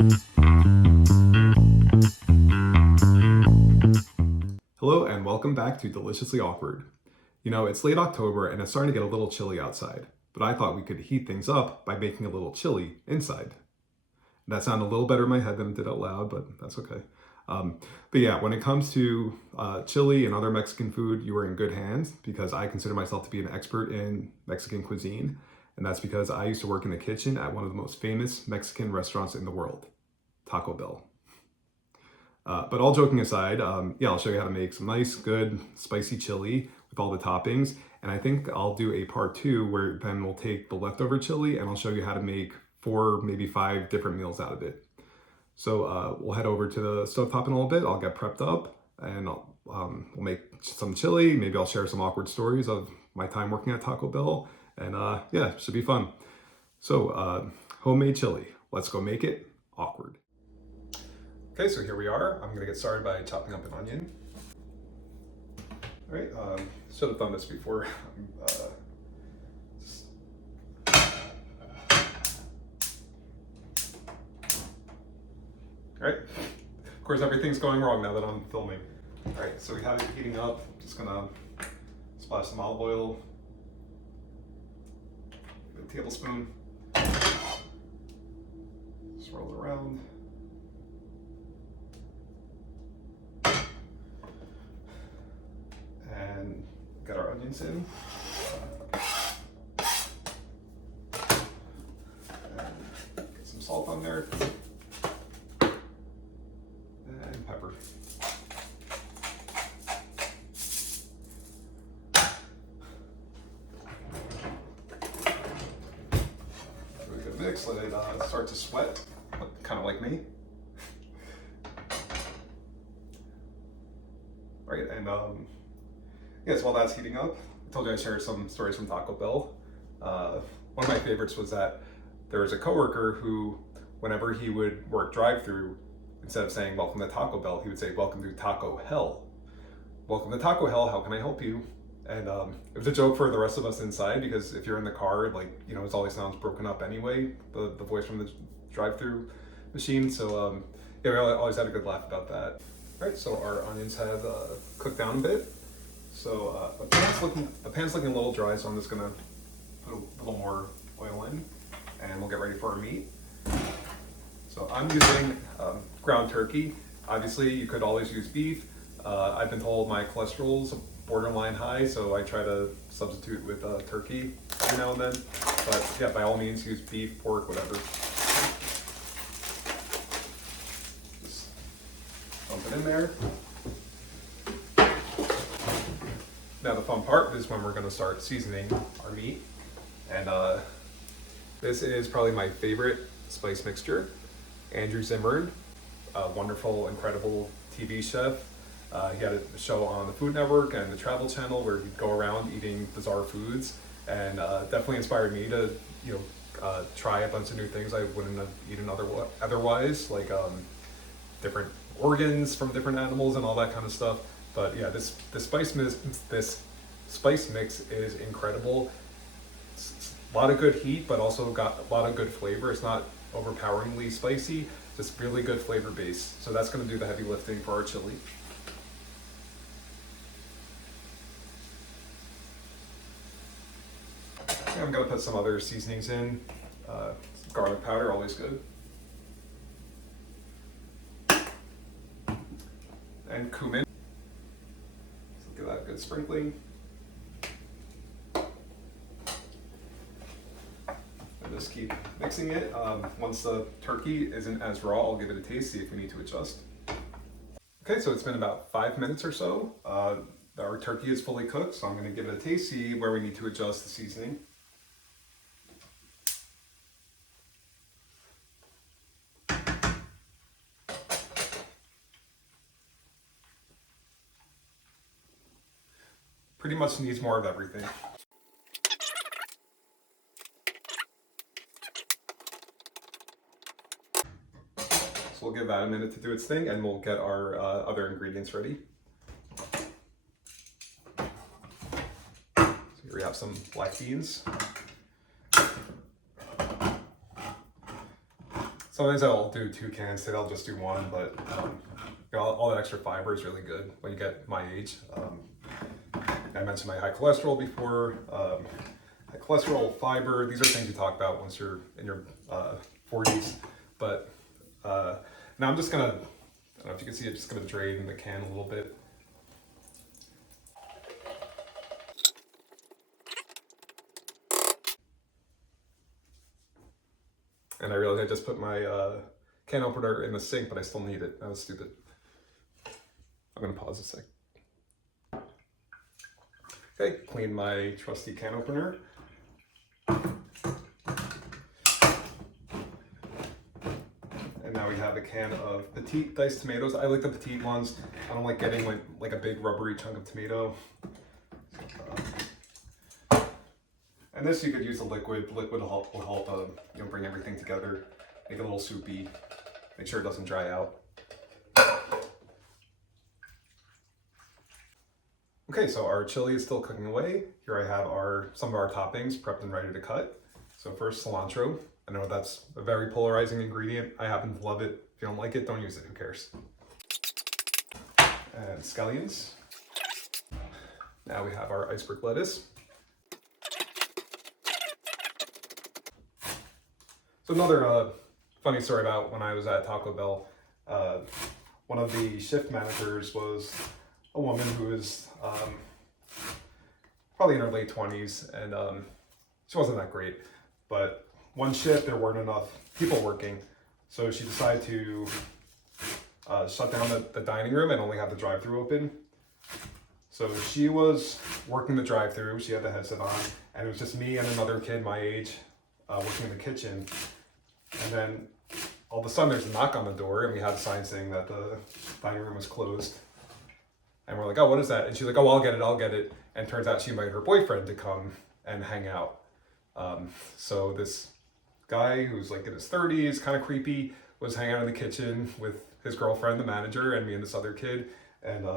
Hello and welcome back to Deliciously Awkward. You know, it's late October and it's starting to get a little chilly outside, but I thought we could heat things up by making a little chili inside. That sounded a little better in my head than it did out loud, but that's okay. But yeah, when it comes to chili and other Mexican food, you are in good hands because I consider myself to be an expert in Mexican cuisine. And that's because I used to work in the kitchen at one of the most famous Mexican restaurants in the world, Taco Bell. But all joking aside, yeah, I'll show you how to make some nice, good, spicy chili with all the toppings. And I think I'll do a part 2 where then we'll take the leftover chili and I'll show you how to make 4, maybe 5 different meals out of it. So we'll head over to the stovetop in a little bit. I'll get prepped up and we'll make some chili. Maybe I'll share some awkward stories of my time working at Taco Bell. And yeah, it should be fun. So homemade chili. Let's go make it awkward. Okay, so here we are. I'm gonna get started by chopping up an onion. All right, should have done this before. All right, of course everything's going wrong now that I'm filming. All right, so we have it heating up. Just gonna splash some olive oil, a tablespoon, swirl it around. And get our onions in. And get some salt on there. And pepper. Really good mix, let it start to sweat, kind of like me. Right, and yes, while that's heating up, I told you I'd share some stories from Taco Bell. One of my favorites was that there was a coworker who, whenever he would work drive-through, instead of saying welcome to Taco Bell, he would say welcome to Taco Hell. Welcome to Taco Hell, how can I help you? And it was a joke for the rest of us inside because if you're in the car, like, you know, it always sounds broken up anyway, the voice from the drive-through machine. So yeah, we always had a good laugh about that. All right, so our onions have cooked down a bit. So the pan's looking a little dry, so I'm just gonna put a little more oil in, and we'll get ready for our meat. So I'm using ground turkey. Obviously, you could always use beef. I've been told my cholesterol's borderline high, so I try to substitute with turkey every now and then. But yeah, by all means, use beef, pork, whatever. Just dump it in there. Now the fun part is when we're going to start seasoning our meat, and this is probably my favorite spice mixture. Andrew Zimmern, a wonderful, incredible TV chef. He had a show on the Food Network and the Travel Channel where he'd go around eating bizarre foods, and definitely inspired me to, you know, try a bunch of new things I wouldn't have eaten otherwise, like different organs from different animals and all that kind of stuff. But yeah, this spice mix is incredible. It's a lot of good heat, but also got a lot of good flavor. It's not overpoweringly spicy, just really good flavor base. So that's going to do the heavy lifting for our chili. And I'm going to put some other seasonings in. Garlic powder, always good. And cumin. Give that a good sprinkling. And just keep mixing it. Once the turkey isn't as raw, I'll give it a taste, see if we need to adjust. Okay, so it's been about 5 minutes or so. Our turkey is fully cooked, so I'm going to give it a taste, see where we need to adjust the seasoning. Pretty much needs more of everything. So we'll give that a minute to do its thing and we'll get our other ingredients ready. So here we have some black beans, Sometimes I'll do 2 cans, today I'll just do 1, but you know, all that extra fiber is really good when you get my age. I mentioned my high cholesterol before. High cholesterol, fiber, these are things you talk about once you're in your 40s. But now I'm just gonna, I don't know if you can see it, just gonna drain the can a little bit. And I realized I just put my can opener in the sink, but I still need it. That was stupid. I'm gonna pause a sec. Okay, clean my trusty can opener. And now we have a can of petite diced tomatoes. I like the petite ones. I don't like getting like a big rubbery chunk of tomato. And this you could use a liquid. Liquid will help you know, bring everything together, make it a little soupy, make sure it doesn't dry out. Okay, so our chili is still cooking away. Here I have some of our toppings prepped and ready to cut. So first, cilantro. I know that's a very polarizing ingredient. I happen to love it. If you don't like it, don't use it, who cares? And scallions. Now we have our iceberg lettuce. So another funny story about when I was at Taco Bell, one of the shift managers was a woman who was probably in her late 20s, and she wasn't that great. But one shift, there weren't enough people working, so she decided to shut down the dining room and only have the drive-thru open. So she was working the drive-thru, she had the headset on, and it was just me and another kid my age working in the kitchen. And then all of a sudden there's a knock on the door, and we had a sign saying that the dining room was closed. And we're like, oh, what is that? And she's like, oh, I'll get it. And turns out she invited her boyfriend to come and hang out. So this guy who's like in his 30s, kind of creepy, was hanging out in the kitchen with his girlfriend, the manager, and me and this other kid. And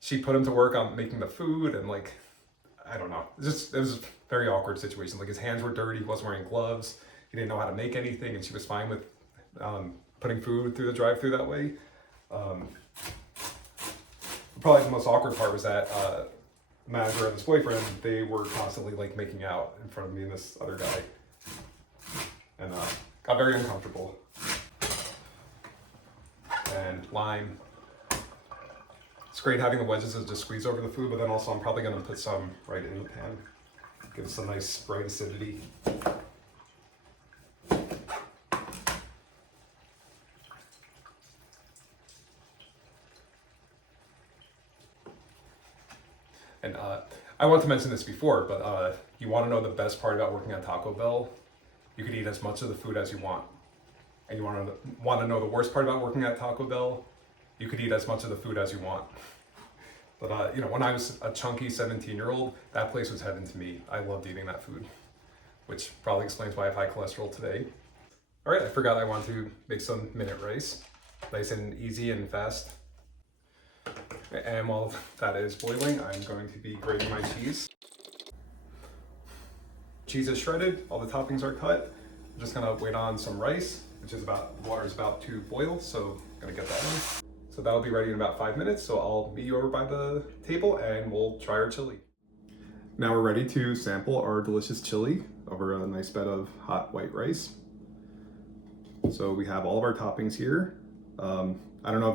she put him to work on making the food, and like, I don't know. It was a very awkward situation. Like his hands were dirty, he wasn't wearing gloves, he didn't know how to make anything, and she was fine with putting food through the drive-thru that way. Probably the most awkward part was that the manager and his boyfriend, they were constantly like making out in front of me and this other guy, and got very uncomfortable. And lime. It's great having the wedges to just squeeze over the food, but then also I'm probably gonna put some right in the pan. Give us a nice bright acidity. And I want to mention this before, but you want to know the best part about working at Taco Bell? You could eat as much of the food as you want. And you want to know the worst part about working at Taco Bell? You could eat as much of the food as you want. But you know, when I was a chunky 17-year-old, that place was heaven to me. I loved eating that food, which probably explains why I have high cholesterol today. All right, I forgot I want to make some minute rice. Nice and easy and fast. And while that is boiling, I'm going to be grating my cheese. Cheese is shredded, all the toppings are cut. I'm just gonna wait on some rice, water is about to boil, so I'm gonna get that in. So that'll be ready in about 5 minutes, so I'll meet you over by the table and we'll try our chili. Now we're ready to sample our delicious chili over a nice bed of hot white rice. So we have all of our toppings here. I don't know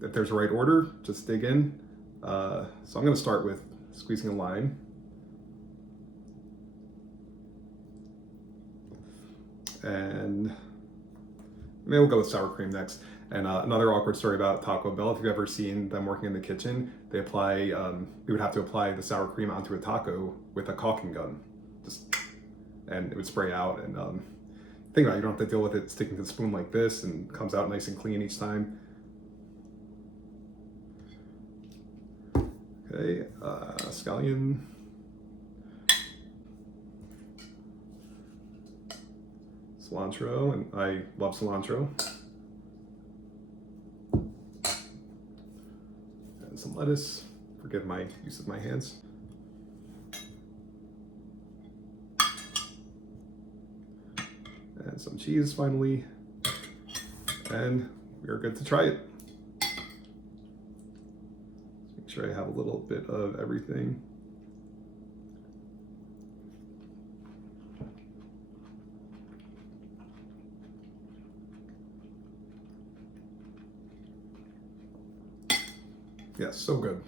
if there's a right order, just dig in. So I'm gonna start with squeezing a lime. And maybe we'll go with sour cream next. And another awkward story about Taco Bell, if you've ever seen them working in the kitchen, we would have to apply the sour cream onto a taco with a caulking gun. And it would spray out. And think about it, you don't have to deal with it sticking to the spoon like this, and it comes out nice and clean each time. Okay, scallion. Cilantro, and I love cilantro. And some lettuce. Forgive my use of my hands. And some cheese finally. and we're good to try it. Make sure I have a little bit of everything. Yes, so good.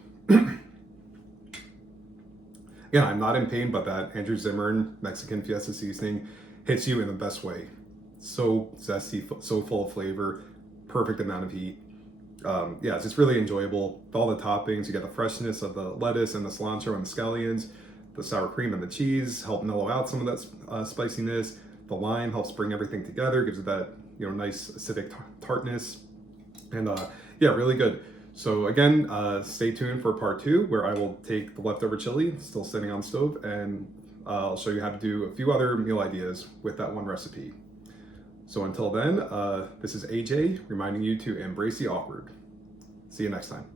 Yeah, I'm not in pain, but that Andrew Zimmern Mexican Fiesta seasoning hits you in the best way. So zesty, so full of flavor, perfect amount of heat. Yeah, it's just really enjoyable. With all the toppings, you get the freshness of the lettuce and the cilantro and the scallions. The sour cream and the cheese help mellow out some of that spiciness. The lime helps bring everything together, gives it that nice acidic tartness, and yeah, really good. So again, stay tuned for part 2, where I will take the leftover chili still sitting on the stove, and I'll show you how to do a few other meal ideas with that one recipe. So until then, this is AJ reminding you to embrace the awkward. See you next time.